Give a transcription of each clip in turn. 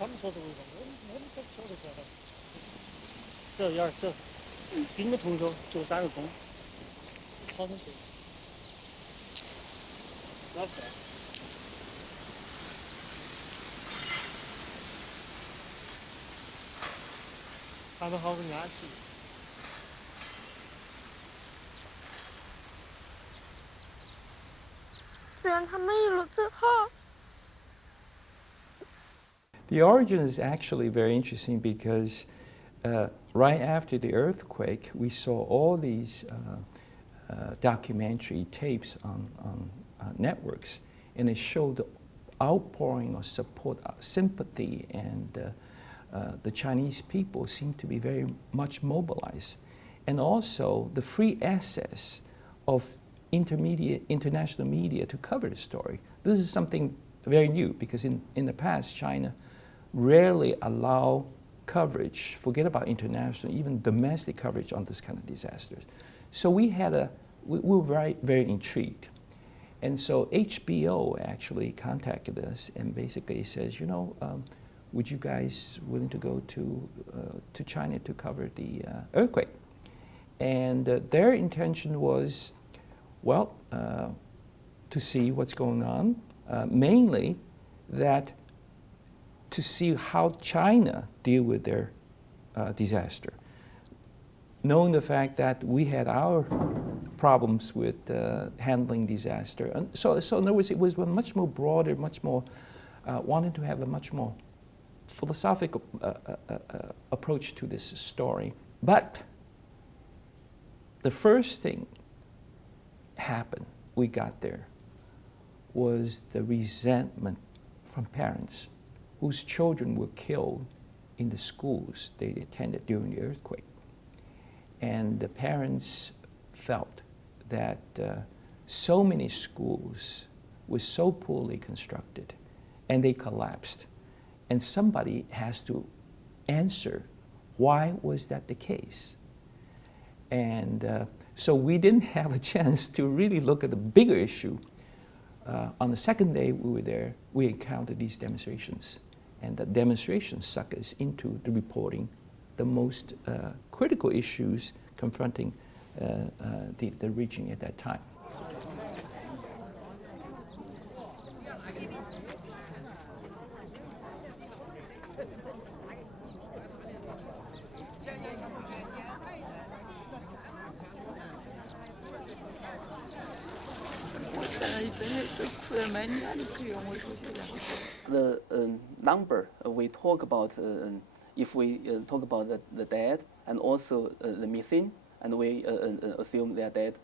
他们说是违法，我们都不晓得噻。这样这冰的同学做3个工，好生做。老师。他们好生安息。虽然他没有了之后。 The origin is actually very interesting because right after the earthquake, we saw all these documentary tapes on networks, and it showed the outpouring of support, sympathy, and the Chinese people seemed to be very much mobilized. And also the free access of international media to cover the story. This is something very new because in the past, China rarely allow coverage, forget about international, even domestic coverage on this kind of disasters. So we were very, very intrigued. And so HBO actually contacted us and basically says, would you guys willing to go to China to cover the earthquake? And their intention was, well, to see what's going on, mainly that to see how China deal with their disaster. Knowing the fact that we had our problems with handling disaster. And so in other words, it was a much more broader, much more, wanted to have a much more philosophical approach to this story. But the first thing happened, we got there, was the resentment from parents whose children were killed in the schools they attended during the earthquake. And the parents felt that so many schools were so poorly constructed and they collapsed. And somebody has to answer, why was that the case? And so we didn't have a chance to really look at the bigger issue. On the second day we were there, we encountered these demonstrations. And the demonstrations sucked us into the reporting the most critical issues confronting the region at that time. The number we talk about, if we talk about the dead and also the missing, and we assume they are dead,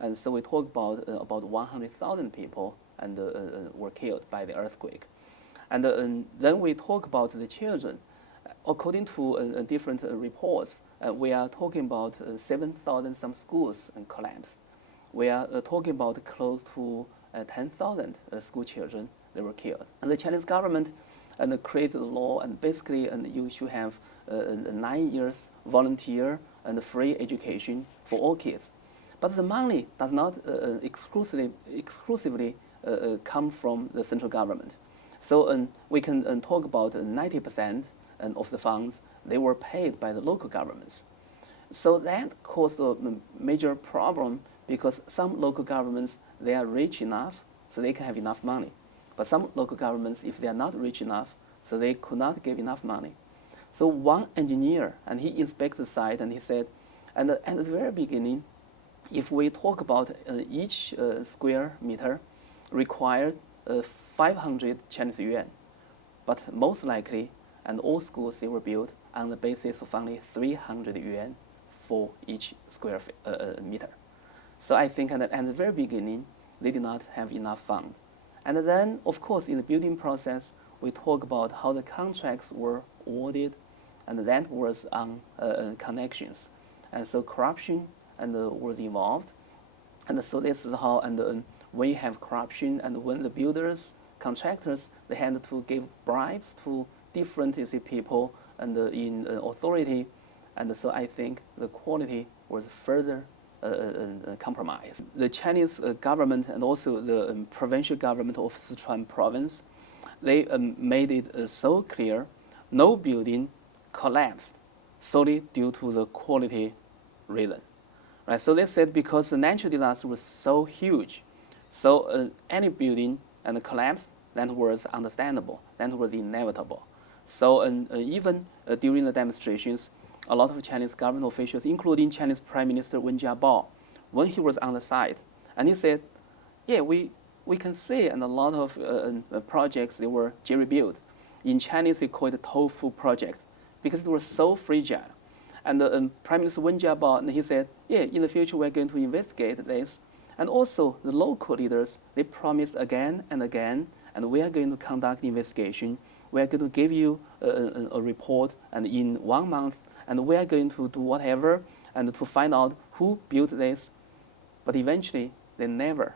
and so we talk about 100,000 people and were killed by the earthquake, and then we talk about the children. According to different reports, we are talking about 7,000 some schools collapsed. We are talking about close to 10,000 school children that were killed. And the Chinese government created a law, and basically you should have 9 years volunteer and free education for all kids. But the money does not exclusively come from the central government. So we can talk about 90% of the funds, they were paid by the local governments. So that caused a major problem because some local governments, they are rich enough so they can have enough money. But some local governments, if they are not rich enough, so they could not give enough money. So one engineer, and he inspected the site and he said, and at the very beginning, if we talk about each square meter required 500 Chinese yuan, but most likely, and all schools, they were built on the basis of only 300 yuan for each square meter. So I think at the very beginning, they did not have enough funds. And then, of course, in the building process, we talk about how the contracts were awarded, and that was on connections. And so corruption was involved. And so this is how, when you have corruption, and when the builders, contractors, they had to give bribes to different people and in authority. And so I think the quality was further compromised. The Chinese government and also the provincial government of Sichuan province, they made it so clear no building collapsed solely due to the quality reason. Right? So they said because the natural disaster was so huge, so any building and collapse, that was understandable, that was inevitable. So even during the demonstrations, a lot of Chinese government officials, including Chinese Prime Minister Wen Jiabao, when he was on the site, and he said, yeah, we can see and a lot of projects, they were jerry-built. In Chinese, they call it tofu project because it was so fragile. And Prime Minister Wen Jiabao, and he said, yeah, in the future, we're going to investigate this. And also, the local leaders, they promised again and again, and we are going to conduct the investigation. We are going to give you a report, and in 1 month, and we are going to do whatever, and to find out who built this. But eventually, they never